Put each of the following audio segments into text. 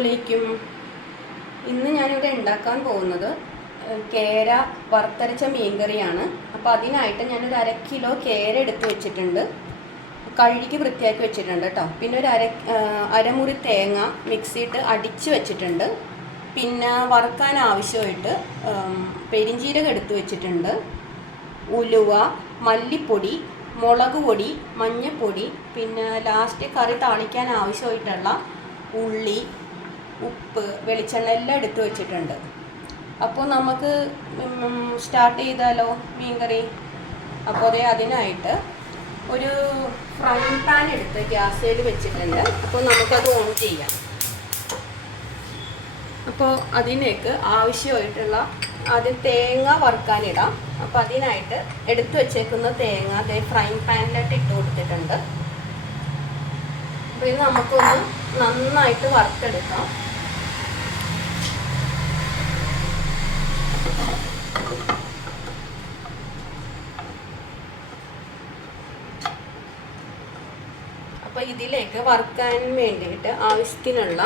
അസ്സലാമലൈക്കും ഇന്ന് ഞാനിവിടെ ഉണ്ടാക്കാൻ പോകുന്നത് കേര വറുത്തരച്ച മീൻകറിയാണ്. അപ്പോൾ അതിനായിട്ട് ഞാനൊരു അര കിലോ കേര എടുത്ത് വെച്ചിട്ടുണ്ട്. കഴുകി വൃത്തിയാക്കി വെച്ചിട്ടുണ്ട് കേട്ടോ. പിന്നെ ഒരു അര അരമുറി തേങ്ങ മിക്സിയിട്ട് അടിച്ച് വെച്ചിട്ടുണ്ട്. പിന്നെ വറുക്കാൻ ആവശ്യമായിട്ട് ഉം, പെരിഞ്ജീരകം എടുത്ത് വെച്ചിട്ടുണ്ട്. ഉലുവ മല്ലിപ്പൊടി മുളക് പൊടി മഞ്ഞൾപ്പൊടി പിന്നെ ലാസ്റ്റ് കറി താളിക്കാൻ ആവശ്യമായിട്ടുള്ള ഉള്ളി ഉപ്പ് വെളിച്ചെണ്ണ എല്ലാം എടുത്ത് വെച്ചിട്ടുണ്ട്. അപ്പോൾ നമുക്ക് സ്റ്റാർട്ട് ചെയ്താലോ മീൻകറി? അപ്പോൾ അതേ അതിനായിട്ട് ഒരു ഫ്രൈ പാൻ എടുത്ത് ഗ്യാസിൽ വെച്ചിട്ടുണ്ട്. അപ്പോൾ നമുക്കത് ഓൺ ചെയ്യാം. അപ്പോൾ അതിനേക്ക് ആവശ്യമായിട്ടുള്ള ആദ്യം തേങ്ങ വറുക്കാനിടാം അപ്പോൾ അതിനായിട്ട് എടുത്തു വെച്ചേക്കുന്ന തേങ്ങ അതേ ഫ്രൈ പാനിലോട്ട് ഇട്ട് കൊടുത്തിട്ടുണ്ട്. അപ്പോൾ ഇത് നമുക്കൊന്ന് നന്നായിട്ട് വറുത്തെടുക്കാം. അപ്പോൾ ഇതിലേക്ക് വറുക്കാൻ വേണ്ടിയിട്ട് ആവശ്യത്തിനുള്ള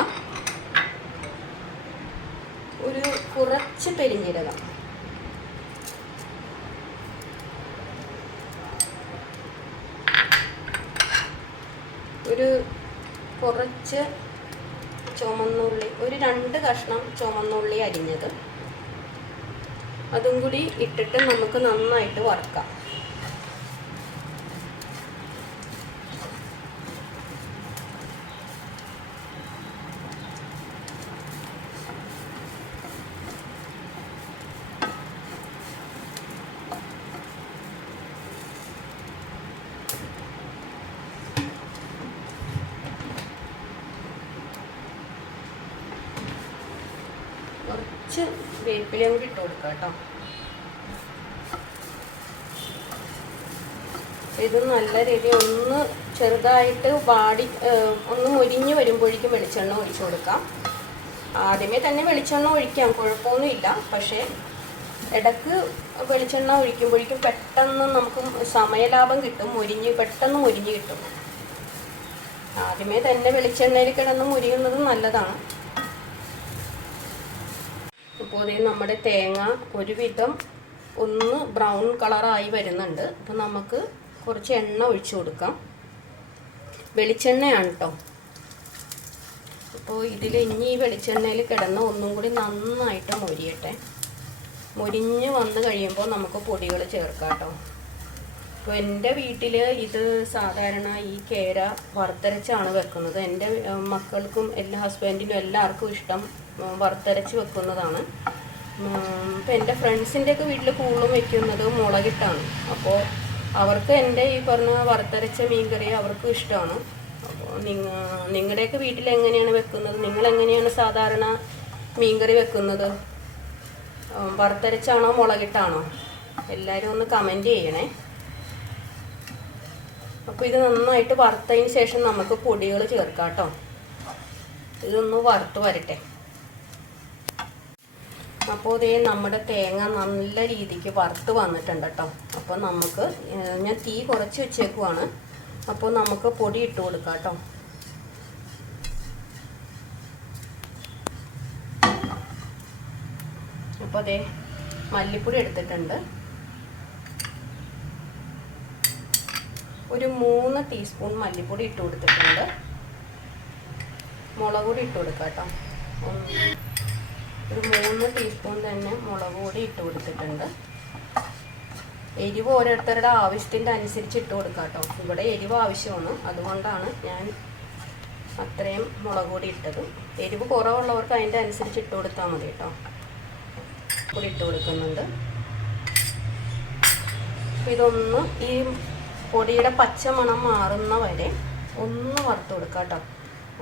ഒരു കുറച്ച് പെരിഞ്ഞിരകം. ഒരു കുറച്ച് ചുമന്നുള്ളി ഒരു രണ്ട് കഷ്ണം ചുമന്നുള്ളി അരിഞ്ഞത്. അതും കൂടി ഇട്ടിട്ട് നമുക്ക് നന്നായിട്ട് വറുക്കാം. കുറച്ച് വേപ്പിലയും കൂടി ഇട്ട് കൊടുക്കാം കേട്ടോ. ഇത് നല്ല രീതി ഒന്ന് ചെറുതായിട്ട് വാടി ഒന്ന് മുരിഞ്ഞ് വരുമ്പോഴേക്കും വെളിച്ചെണ്ണ ഒഴിച്ചു കൊടുക്കാം. ആദ്യമേ തന്നെ വെളിച്ചെണ്ണ ഒഴിക്കാം കുഴപ്പമൊന്നുമില്ല. പക്ഷേ ഇടയ്ക്ക് വെളിച്ചെണ്ണ ഒഴിക്കുമ്പോഴേക്കും പെട്ടെന്ന് നമുക്ക് സമയലാഭം കിട്ടും മുരിഞ്ഞ് പെട്ടെന്ന് മുരിഞ്ഞ് കിട്ടും. ആദ്യമേ തന്നെ വെളിച്ചെണ്ണയിൽ കിടന്ന് മുരിയുന്നത് നല്ലതാണ്. അപ്പോൾ ഇത് നമ്മുടെ തേങ്ങ ഒരുവിധം ഒന്ന് ബ്രൗൺ കളറായി വരുന്നുണ്ട്. അപ്പോൾ നമുക്ക് കുറച്ച് എണ്ണ ഒഴിച്ചു കൊടുക്കാം. വെളിച്ചെണ്ണയാണ് കേട്ടോ അപ്പോൾ ഇതിൽ ഇനി ഈ വെളിച്ചെണ്ണയിൽ കിടന്ന് ഒന്നും കൂടി നന്നായിട്ട് മൊരിയട്ടെ. മൊരിഞ്ഞ് വന്ന് കഴിയുമ്പോൾ നമുക്ക് പൊടികൾ ചേർക്കാം കേട്ടോ അപ്പോൾ എന്റെ വീട്ടിൽ ഇത് സാധാരണ ഈ കേര വറുത്തരച്ചാണ് വെക്കുന്നത്. എന്റെ മക്കൾക്കും എല്ലാ ഹസ്ബൻഡിനും എല്ലാവർക്കും ഇഷ്ടം വറുത്തരച്ച് വെക്കുന്നതാണ്. ഇപ്പം എന്റെ ഫ്രണ്ട്സിന്റെയൊക്കെ വീട്ടിൽ കൂടുതലും വെക്കുന്നത് മുളകിട്ടാണ്. അപ്പോൾ അവർക്ക് എന്റെ ഈ പറഞ്ഞ വറുത്തരച്ച മീൻകറി അവർക്കും ഇഷ്ടമാണ്. അപ്പോൾ നിങ്ങ നിങ്ങളുടെയൊക്കെ വീട്ടിൽ എങ്ങനെയാണ് വെക്കുന്നത്? നിങ്ങൾ എങ്ങനെയാണ് സാധാരണ മീൻകറി വെക്കുന്നത്? വറുത്തരച്ചാണോ മുളകിട്ടാണോ? എല്ലാവരും ഒന്ന് കമന്റ് ചെയ്യണേ. അപ്പോൾ ഇത് നന്നായിട്ട് വറുത്തതിന് ശേഷം നമുക്ക് പൊടികൾ ചേർക്കാം കേട്ടോ. ഇതൊന്ന് വറുത്ത് വരട്ടെ. അപ്പോൾ ഇതേ നമ്മുടെ തേങ്ങ നല്ല രീതിക്ക് വറുത്ത് വന്നിട്ടുണ്ട് കേട്ടോ. അപ്പോൾ നമുക്ക് ഞാൻ തീ കുറച്ച് വെച്ചേക്കുവാണ്. അപ്പോൾ നമുക്ക് പൊടി ഇട്ട് കൊടുക്കാം കേട്ടോ. അപ്പോൾ അതേ മല്ലിപ്പൊടി എടുത്തിട്ടുണ്ട്. ഒരു മൂന്ന് ടീസ്പൂൺ മല്ലിപ്പൊടി ഇട്ട് കൊടുത്തിട്ടുണ്ട്. മുളക് പൊടി ഇട്ട് കൊടുക്കാം കേട്ടോ. ഒരു മൂന്ന് ടീസ്പൂൺ തന്നെ മുളക് പൊടി ഇട്ട് കൊടുത്തിട്ടുണ്ട്. എരിവ് ഓരോരുത്തരുടെ ആവശ്യത്തിന്റെ അനുസരിച്ച് ഇട്ട് കൊടുക്കാം കേട്ടോ. ഇവിടെ എരിവ് ആവശ്യമാണ്. അതുകൊണ്ടാണ് ഞാൻ അത്രയും മുളക് പൊടി ഇട്ടത്. എരിവ് കുറവുള്ളവർക്ക് അതിന്റെ അനുസരിച്ച് ഇട്ട് കൊടുത്താൽ മതി കേട്ടോ. കൂടി ഇട്ട് കൊടുക്കുന്നുണ്ട്. ഇതൊന്ന് ഈ പൊടിയുടെ പച്ചമണം മാറുന്ന വരെ ഒന്ന് വറുത്ത് കൊടുക്കാം കേട്ടോ.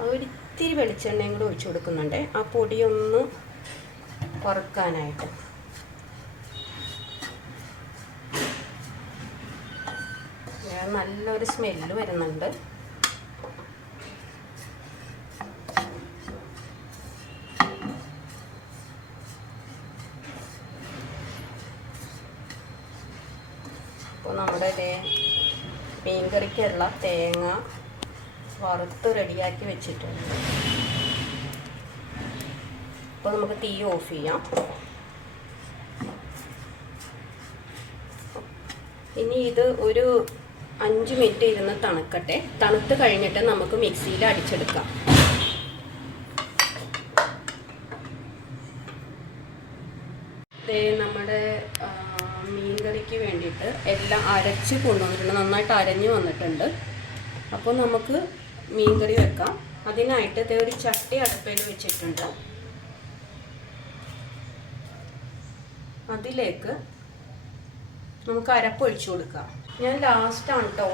ഒരിത്തിരി വെളിച്ചെണ്ണയും കൂടി ഒഴിച്ചു കൊടുക്കുന്നുണ്ട്. ആ പൊടി ഒന്ന് വറുക്കാനായിട്ട്. നല്ലൊരു സ്മെല്ല് വരുന്നുണ്ട് അപ്പോൾ നമ്മുടെ ഇതേ മീൻകറിക്കുള്ള തേങ്ങ വറുത്ത് റെഡിയാക്കി വെച്ചിട്ടുണ്ട്. അപ്പോൾ നമുക്ക് തീ ഓഫ് ചെയ്യാം. ഇനി ഇത് ഒരു അഞ്ച് മിനിറ്റ് ഇരുന്ന് തണുക്കട്ടെ. തണുത്ത് കഴിഞ്ഞിട്ട് നമുക്ക് മിക്സിയിൽ അടിച്ചെടുക്കാം. നമ്മുടെ വേണ്ടിയിട്ട് എല്ലാം അരച്ച് കൊണ്ടുവന്നിട്ടുണ്ട്. നന്നായിട്ട് അരഞ്ഞു വന്നിട്ടുണ്ട്. അപ്പോൾ നമുക്ക് മീൻകറി വെക്കാം. അതിനായിട്ട് ദേ ഒരു ചട്ടി അടുപ്പയിൽ വെച്ചിട്ടുണ്ട്. അതിലേക്ക് നമുക്ക് അരപ്പൊഴിച്ചു കൊടുക്കാം. ഞാൻ ലാസ്റ്റാണ് കേട്ടോ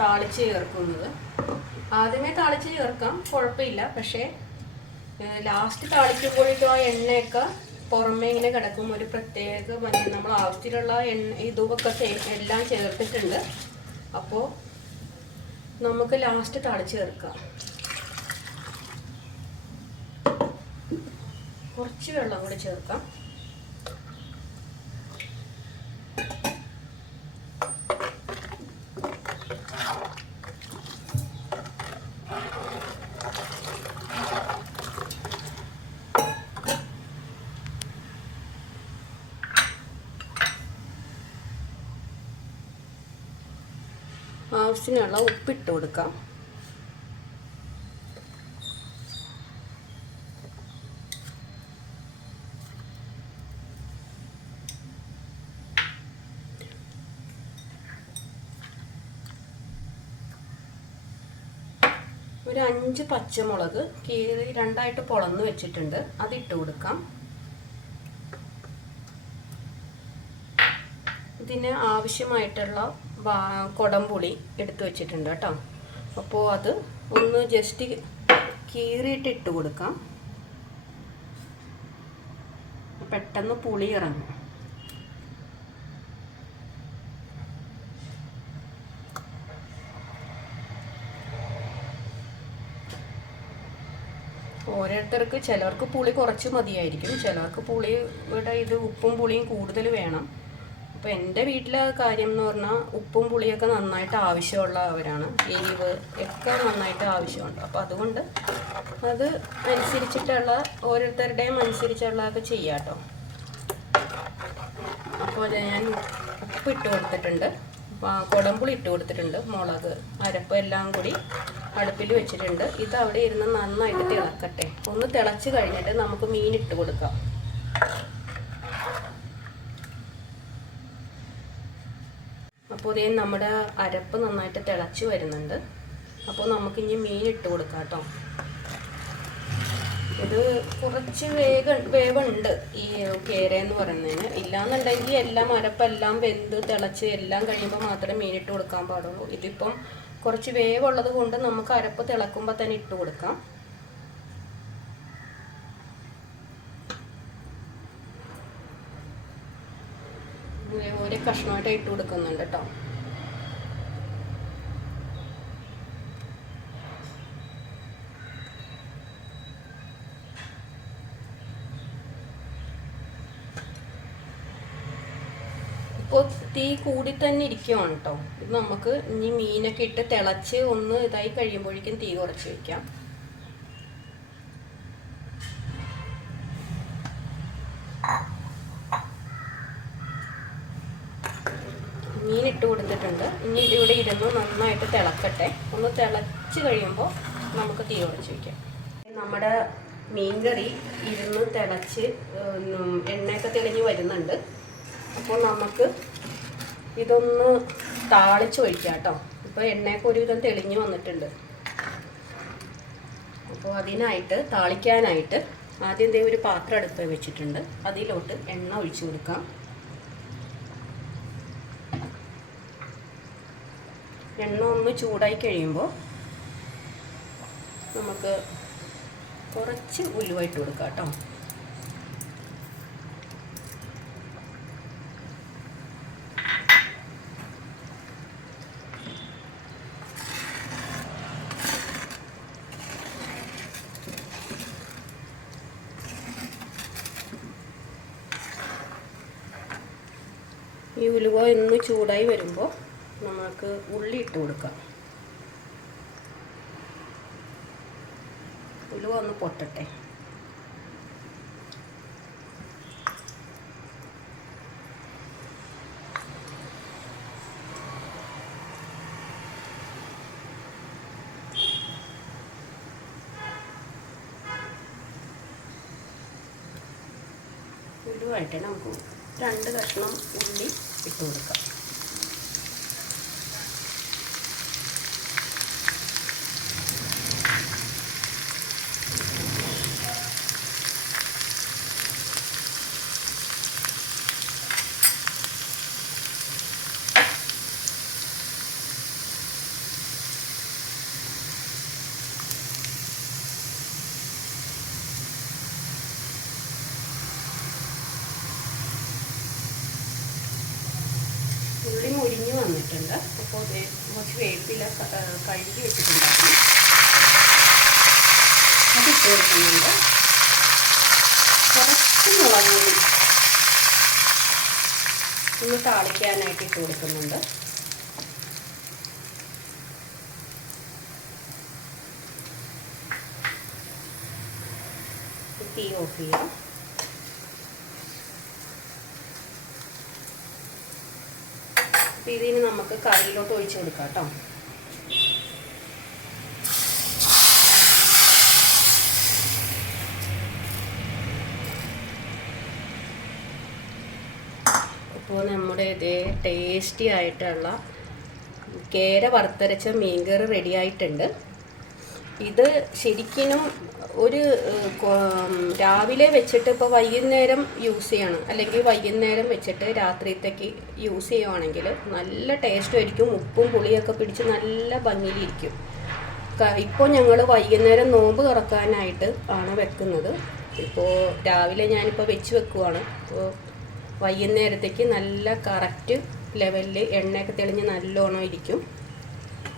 താളിച്ച് ചേർക്കുന്നത്. ആദ്യമേ താളിച്ച് ചേർക്കാം. കുഴപ്പമില്ല. പക്ഷേ ലാസ്റ്റ് താളിക്കുമ്പോഴേക്കും ആ എണ്ണയൊക്കെ പുറമേ ഇങ്ങനെ കിടക്കും. ഒരു പ്രത്യേക മഞ്ഞ നമ്മൾ ആവശ്യത്തിലുള്ള എണ്ണ ഇതുമൊക്കെ എല്ലാം ചേർത്തിട്ടുണ്ട്. അപ്പോൾ നമുക്ക് ലാസ്റ്റ് തളിച്ച് ചേർക്കാം. കുറച്ച് വെള്ളം കൂടി ചേർക്കാം. ആവശ്യത്തിനുള്ള ഉപ്പിട്ട് കൊടുക്കാം. ഒരു അഞ്ച് പച്ചമുളക് കീറി രണ്ടായിട്ട് പൊളന്ന് വെച്ചിട്ടുണ്ട്. അതിട്ട് കൊടുക്കാം. ഇതിന് ആവശ്യമായിട്ടുള്ള കൊടംപുളി എടുത്തു വെച്ചിട്ടുണ്ട് കേട്ടോ. അപ്പോൾ അത് ഒന്ന് ജസ്റ്റ് കീറിയിട്ട് ഇട്ട് കൊടുക്കാം. പെട്ടെന്ന് പുളി ഇറങ്ങും. ഓരോരുത്തർക്ക് ചിലർക്ക് പുളി കുറച്ച് മതിയായിരിക്കും. ചിലർക്ക് പുളിയുടെ ഇത് ഉപ്പും പുളിയും കൂടുതൽ വേണം. അപ്പോൾ എന്റെ വീട്ടിലെ കാര്യം എന്ന് പറഞ്ഞാൽ ഉപ്പും പുളിയൊക്കെ നന്നായിട്ട് ആവശ്യമുള്ളവരാണ് എരിവ് ഒക്കെ നന്നായിട്ട് ആവശ്യമുണ്ട്. അപ്പോൾ അതുകൊണ്ട് അത് അനുസരിച്ചിട്ടുള്ള ഓരോരുത്തരുടെയും അനുസരിച്ചുള്ളതൊക്കെ ചെയ്യാം കേട്ടോ. അപ്പോൾ ഞാൻ ഉപ്പ് ഇട്ട് കൊടുത്തിട്ടുണ്ട്. കുടംപുളി ഇട്ട് കൊടുത്തിട്ടുണ്ട്. മുളക് അരപ്പ് എല്ലാം കൂടി അടുപ്പിൽ വെച്ചിട്ടുണ്ട്. ഇത് അവിടെ ഇരുന്ന് നന്നായിട്ട് തിളക്കട്ടെ. ഒന്ന് തിളച്ച് കഴിഞ്ഞിട്ട് നമുക്ക് മീൻ ഇട്ട് കൊടുക്കാം. അപ്പോൾ ഇതേ നമ്മുടെ അരപ്പ് നന്നായിട്ട് തിളച്ച് വരുന്നുണ്ട്. അപ്പോൾ നമുക്ക് ഇനി മീൻ ഇട്ട് കൊടുക്കാം കേട്ടോ ഇത് കുറച്ച് വേഗ വേവുണ്ട് ഈ കേര എന്ന് പറയുന്നതിന്. ഇല്ലാന്നുണ്ടെങ്കിൽ എല്ലാം അരപ്പെല്ലാം വെന്ത് തിളച്ച് എല്ലാം കഴിയുമ്പോൾ മാത്രമേ മീൻ ഇട്ട് കൊടുക്കാൻ പാടുള്ളൂ. ഇതിപ്പം കുറച്ച് വേവുള്ളത് കൊണ്ട് നമുക്ക് അരപ്പ് തിളക്കുമ്പോൾ തന്നെ ഇട്ട് കൊടുക്കാം ഇത് ഓരോ കഷ്ണമായിട്ട് ഇട്ട് കൊടുക്കുന്നുണ്ട് കേട്ടോ. ഇപ്പോൾ തീ കൂടി തന്നെ ഇരിക്കുവാണ് കേട്ടോ. ഇത് നമുക്ക് ഇനി മീനൊക്കെ ഇട്ട് തിളച്ച് ഒന്ന് ഇതായി കഴിയുമ്പോഴേക്കും തീ കുറച്ച് വെക്കാം മീൻ ഇട്ട് കൊടുത്തിട്ടുണ്ട് ഇനി ഇതിവിടെ ഇരുന്ന് നന്നായിട്ട് തിളക്കട്ടെ. ഒന്ന് തിളച്ച് കഴിയുമ്പോൾ നമുക്ക് തീ ഉടച്ച് വയ്ക്കാം നമ്മുടെ മീൻകറി ഇരുന്ന് തിളച്ച് എണ്ണയൊക്കെ തെളിഞ്ഞ് വരുന്നുണ്ട്. അപ്പോൾ നമുക്ക് ഇതൊന്ന് താളിച്ച് ഒഴിക്കാം കേട്ടോ. ഇപ്പോൾ എണ്ണയൊക്കെ ഒരുവിധം തെളിഞ്ഞ് വന്നിട്ടുണ്ട്. അപ്പോൾ അതിനായിട്ട് താളിക്കാനായിട്ട് ആദ്യം ദേ ഒരു പാത്രം അടുത്ത് വെച്ചിട്ടുണ്ട്. അതിലോട്ട് എണ്ണ ഒഴിച്ചു കൊടുക്കാം. എണ്ണ ഒന്ന് ചൂടായി കഴിയുമ്പോൾ നമുക്ക് കുറച്ച് ഉലുവായിട്ട് കൊടുക്കാം കേട്ടോ. ഈ ഉലുവ ഒന്ന് ചൂടായി വരുമ്പോൾ നമ്മൾക്ക് ഉള്ളി ഇട്ട് കൊടുക്കാം. ഉലുവ ഒന്ന് പൊട്ടട്ടെ. ഉലുവായിട്ട് നമുക്ക് രണ്ട് കഷ്ണം ഉള്ളി ഇട്ട് കൊടുക്കാം. ഉള്ളി മുരിഞ്ഞ് വന്നിട്ടുണ്ട്. അപ്പോൾ കുറച്ച് വേപ്പില കഴുകി വെച്ചിട്ടുണ്ടായിരുന്നു. അത് ഇട്ട് കൊടുക്കുന്നുണ്ട്. കുറച്ച് മുളക് പൊടി ഒന്ന് താളിക്കാനായിട്ട് ഇട്ട് കൊടുക്കുന്നുണ്ട്. തീ ഓഫ് ചെയ്യാം. അപ്പം ഇതിന് നമുക്ക് കറിയിലോട്ട് ഒഴിച്ചു കൊടുക്കാം കേട്ടോ. അപ്പോൾ നമ്മുടെ ഇതേ ടേസ്റ്റി ആയിട്ടുള്ള കേര വറുത്തരച്ച മീൻകറി റെഡി ആയിട്ടുണ്ട്. ഇത് ശരിക്കും ഒരു രാവിലെ വെച്ചിട്ട് ഇപ്പോൾ വൈകുന്നേരം യൂസ് ചെയ്യണം. അല്ലെങ്കിൽ വൈകുന്നേരം വെച്ചിട്ട് രാത്രിത്തേക്ക് യൂസ് ചെയ്യുവാണെങ്കിൽ നല്ല ടേസ്റ്റ് ആയിരിക്കും. ഉപ്പും പുളിയൊക്കെ പിടിച്ച് നല്ല ഭംഗിയിലിരിക്കും ഇപ്പോൾ ഞങ്ങൾ വൈകുന്നേരം നോമ്പ് തുറക്കാനായിട്ട് ആണ് വെക്കുന്നത്. ഇപ്പോൾ രാവിലെ ഞാനിപ്പോൾ വെച്ച് വെക്കുവാണ്. അപ്പോൾ വൈകുന്നേരത്തേക്ക് നല്ല കറക്റ്റ് ലെവലിൽ എണ്ണയൊക്കെ തെളിഞ്ഞ് നല്ലോണം ഇരിക്കും.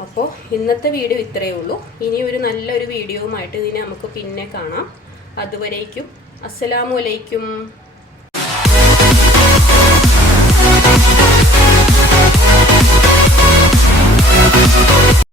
അപ്പോൾ ഇന്നത്തെ വീഡിയോ ഇത്രയേ ഉള്ളൂ. ഇനി ഒരു നല്ലൊരു വീഡിയോവുമായിട്ട് ഇതിനെ നമുക്ക് പിന്നെ കാണാം. അതുവരേക്കും അസ്സലാമു